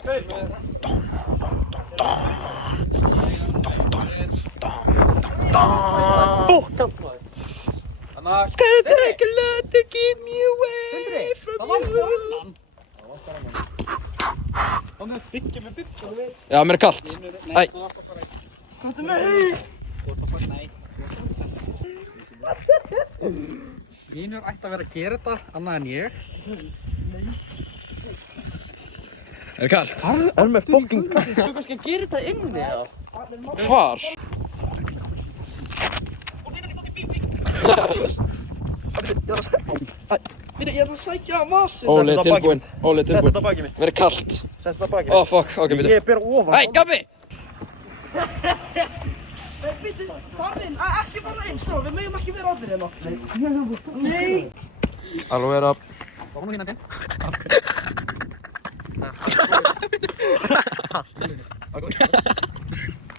Let to keep me away from you. Já, mér kallt. Æ. Komdu með því. Hinur ætti að vera að gera þetta, annað en ég. Kallt? Með fucking kallt. Þú kannski að gera þetta inni eða? Hvar? Ég er að sækja vasin. Óli er tilbúinn. Sett þetta á bakið mitt. Mér er kallt. Sett þetta á bakið mitt. Fuck, ok, byrju. Ég ber ofan. Æ, Gabi! Bíddu, farinn, ekki fara inn, stráð, við megum ekki vera allir hérna. Nei! Aloe vera. Hvað hérna til?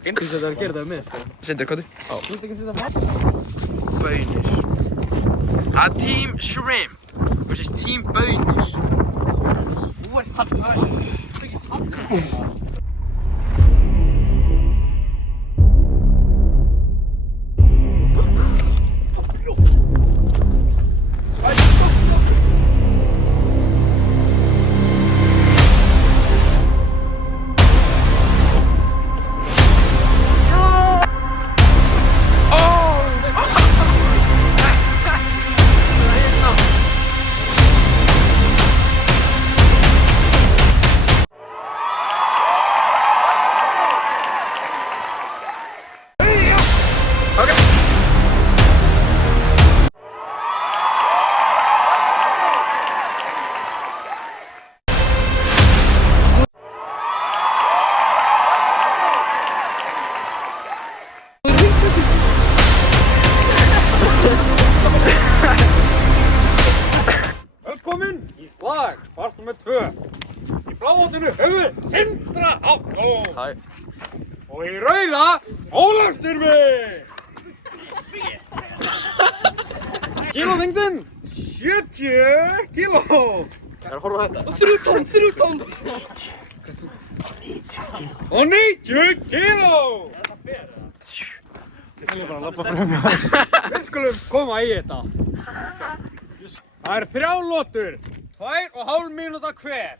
Gleymdu þess að það er að gera þetta með, sko. Sindri, hvað þú? Þú veist ekki að setja vatn? Baunir. A team shrimp versus team baunir. Þú ert hann. Velkomin í slag, part nr. 2. Í bláhóttinu höfum við Sindra Hafþór. Hæ. Og í rauða, Ólafstyrmi. Kílóþyngdin, 70 kíló. Ég er að horfa á þetta. 3 tón. Og 90 kíló. Ég vil bara labba fram hjá þess. Við skulum koma í þetta. Það er 3 lotur, 2,5 mínúta hver.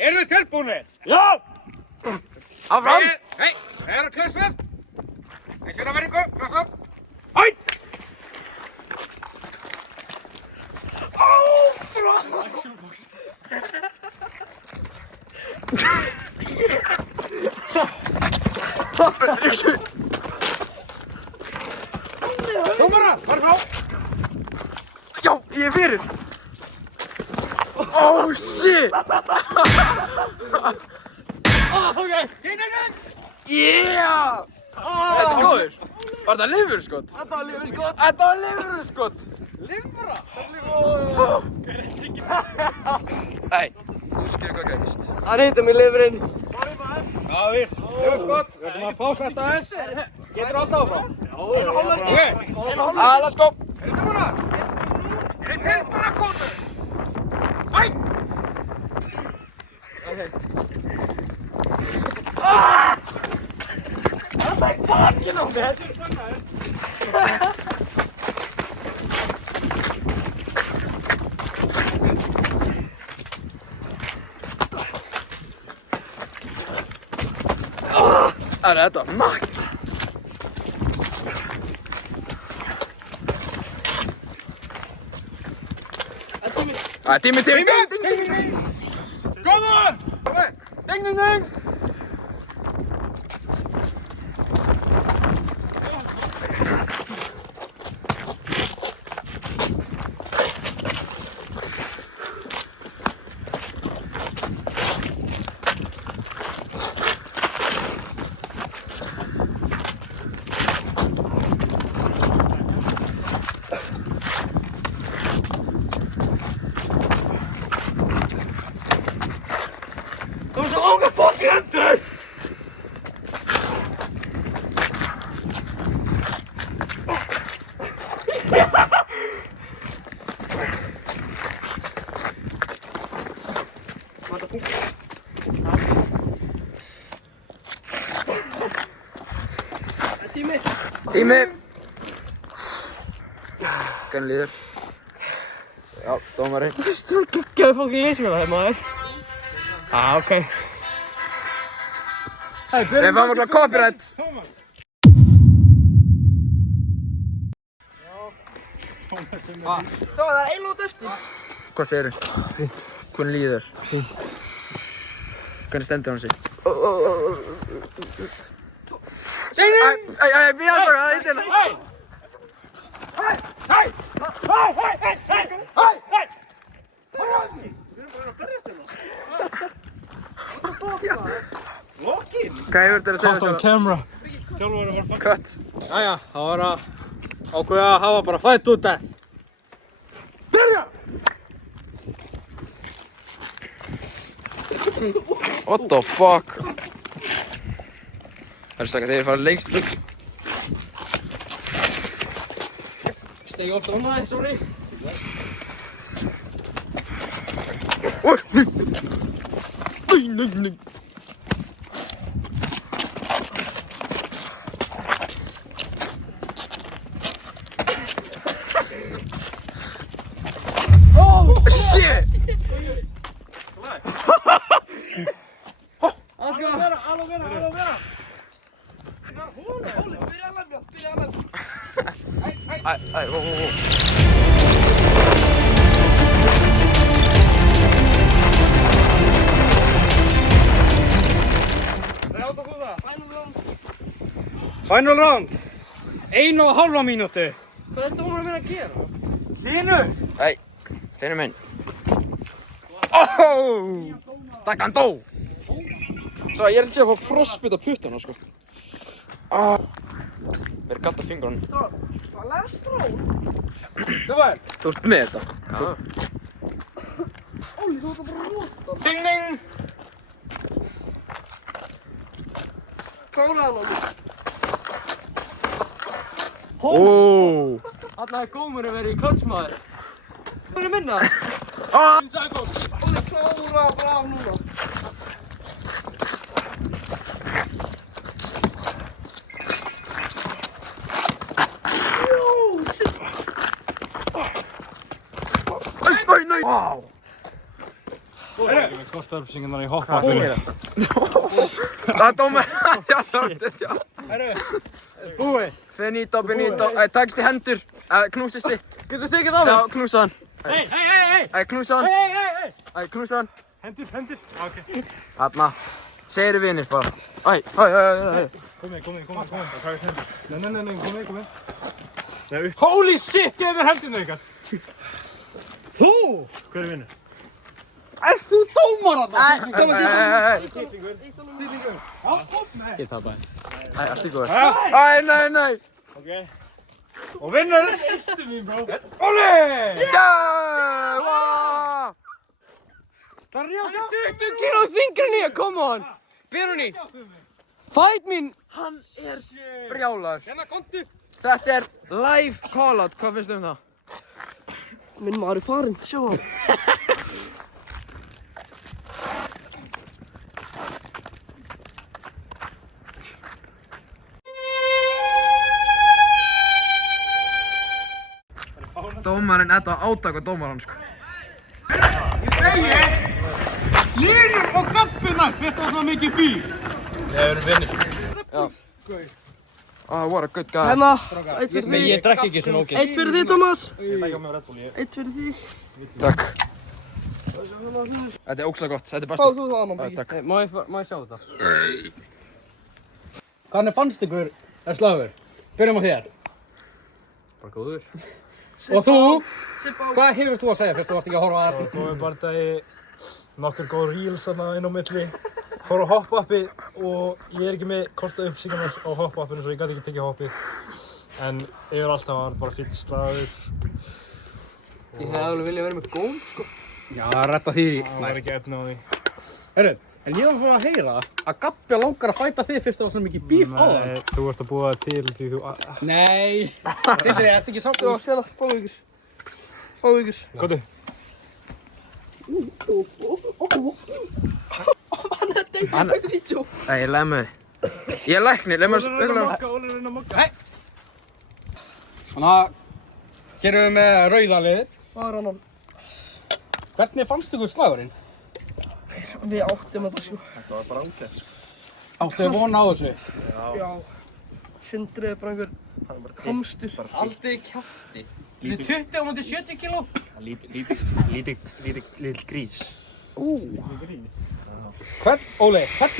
Eru þið tilbúinir? Já! Áfram! Hei, það er að klessast. Þessi er að verðingu, klessa. Hætt! Dómara, fara frá. Já, ég er fyrir! Oh shit! Yeah! Þetta er góður. Var þetta lifurskott? Þetta var lifurskott. Þetta var lifurskott! Livra. Æ, þú skilur hvað gerist. Hann hittir mig lifurinn. Já, víst. Livurskott. Við ætlum að pása þetta aðeins. Getur allt áfram? Einu hálfasti. Let's go! Er þið tilbúnar? Er þið tilbúnar að koma? Hætt! Það er bakinn á mér. Það er þetta magn. Það er tími til. Come on! Ding, ding, ding! Þú er svo langa fokkin hendur! Var þetta punkt? Tími. Hvernig líður? Já, dómari. Þú geggjaði fokkin liðsfélag þegar maður. Ok. Við fáum okkur copyright. Það er ein lót eftir. Hvað segirðu? Hvernig líður? Hvernig stendur hann sig? Nei! Við erum bara að eitthvað. Hvað hefur þetta að segja svo? Camera. Cut. Jæja, það var að ákveða að hafa bara fight to death. What the fuck? Það er stakka þeir fara lengst. Stegi ofta á maður, sorry. Nei. Oh shit! Aloe vera. Óli, byrja að lefna. Æ, ó. Final round. 1,5 mínútu. Hvað er dómarinn minn að gera? Þínu. Æ, þeir minn. Oh! Takk, hann dó! Svo, ég er að segja að fá frostbit á puttana, sko. Mér er kalt á fingrunum. Hvað er strón? Þú ert með þetta? Já. Óli, þú ert bara að rota. Ding ding. Kláraði hann, Óli. Óóóó. Þarna er gómurinn verið í klötsmaður. Hvað er minna? Óli, kláraði bara af núna. Nei. Vá. Kortarupsingarnar í hoppappinu. Það er dómar. Já, já. Búi. Benito. Takist í hendur. Knúsist þið. Getur þið ekki það? Já, knúsa hann. Hey. Knúsa hann. Knúsa hann. Hendur. Ok. Þarna. Segir vinir bara. Æ. Kom með. Það takast hendur. Nei, kom með. Holy shit, gefur hendinu ykkar. Þú? Hver er vinnur? Er þú dómar hann? Ég tapaði. Æ, allt í góður. Nei. Ok. Og vinnur er fyrstu mín, bro. Óli! Já! Vá! Það er rjóð. 20 kíló í fingrinni, come on! Benoni! Fight mín! Hann er brjálaður. Hérna, komdu. Þetta er live call-out. Hvað finnst þið um það? Minn maður er farinn, sjá hann. Dómarinn, þetta var átak á dómarann, sko. Línur og gappurnar, fyrst það svona mikið bíl. Við erum vinnir. Já. What a good guy. Hérna, eitt fyrir Nei, þig. ég drekk ekki svona ógeð. Eitt fyrir þig, Thomas. Ég tækja með Red Bull, ég. Eitt fyrir þig. Takk. Þetta er ógeðslega gott, þetta er besta. Fáðu þú það annan, Biggi. Takk. Má ég sjá þetta? Hvernig fannst ykkur slagur? Byrjum á þér. Bara góður. Og þú? Hvað hefur þú að segja fyrst þú varst ekki að horfa að það? Góði bardagi, nokkur góð reels þarna inn á milli. Fór á hoppappið og ég er ekki með korta uppsíkunar á hoppappinu svo ég gæti ekki tekið hoppið. En yfir alltaf var bara fýtt slagur. Ég hefði alveg viljað vera með góm, sko. Já, það retta því. Það var ekki efni á því. Heyrðu, en ég var að heyra að Gabbi langar að fæta þig fyrst það var svona mikið bíf á það. Nei, þú ert að búa það til því þú... Nei! Sindri, ertu ekki samt að Hérna, fáðu ykkur. Góðu. Hann er degið, ég bætti vídeo. Nei, ég lemmi þið. Ég er læknir, lemmi að spegla. Óli er inn á mokka. Hei! Þannig að hér erum við með rauðalið. Hvað er hann? Hvernig fannst ykkur slagurinn? Við áttum þetta sko. Þetta var bara ágætt sko. Áttu þið vona á þessu? Já. Sindri er bara einhver komstur. Aldrei kjafti. Við 20 á móti 70 kíló. Lítill grís. Óli, hvern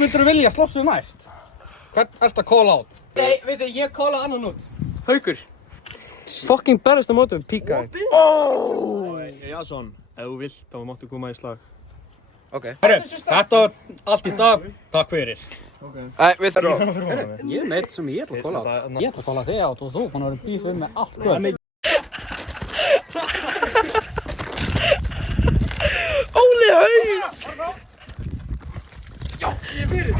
myndir þú vilja slåss við næst? Hvern ertu að call out? Nei, veitu, ég kóla annan út. Haukur. Fucking berðist á mótum, píkaði. Jason, ef þú vilt, þá máttu koma í slag. Ok. Herru, þetta var allt í dag. Takk fyrir. Við þurfum. Ég er meitt sem ég ætla að call out. Ég ætla að call out þig out og þú búinn að vera bífið með allt guð. Óli haus! Já, ég er fyrir.